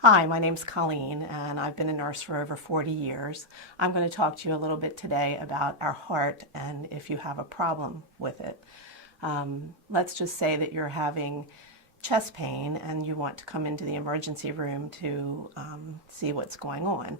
Hi, my name's Colleen, and I've been a nurse for over 40 years. I'm going to talk to you a little bit today about our heart and if you have a problem with it. Let's just say that you're having chest pain and you want to come into the emergency room to see what's going on.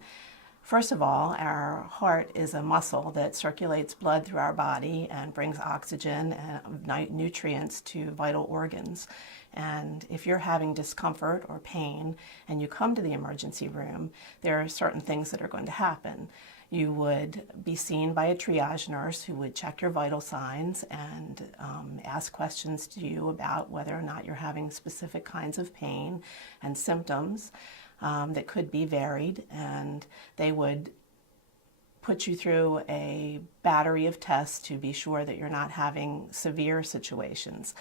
First of all, our heart is a muscle that circulates blood through our body and brings oxygen and nutrients to vital organs. And if you're having discomfort or pain and you come to the emergency room, there are certain things that are going to happen. You would be seen by a triage nurse who would check your vital signs and ask questions to you about whether or not you're having specific kinds of pain and symptoms that could be varied, and they would put you through a battery of tests to be sure that you're not having severe situations.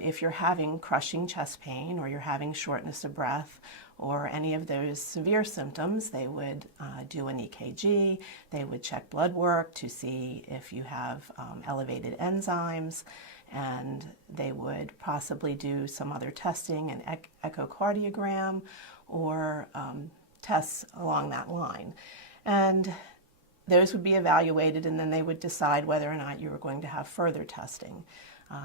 If you're having crushing chest pain or you're having shortness of breath or any of those severe symptoms, they would do an EKG, they would check blood work to see if you have elevated enzymes, and they would possibly do some other testing, an echocardiogram, or tests along that line. And those would be evaluated, and then they would decide whether or not you were going to have further testing.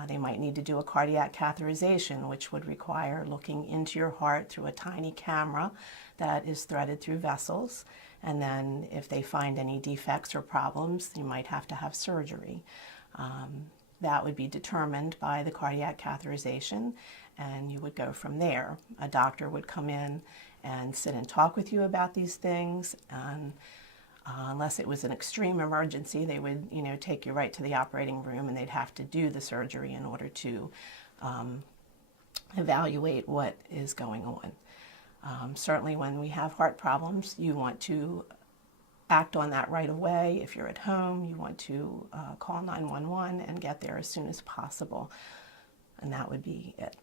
They might need to do a cardiac catheterization, which would require looking into your heart through a tiny camera that is threaded through vessels. And then if they find any defects or problems, you might have to have surgery. That would be determined by the cardiac catheterization, and you would go from there. A doctor would come in and sit and talk with you about these things, and unless it was an extreme emergency, they would, take you right to the operating room, and they'd have to do the surgery in order to evaluate what is going on. Certainly when we have heart problems, you want to act on that right away. If you're at home, you want to call 911 and get there as soon as possible. And that would be it.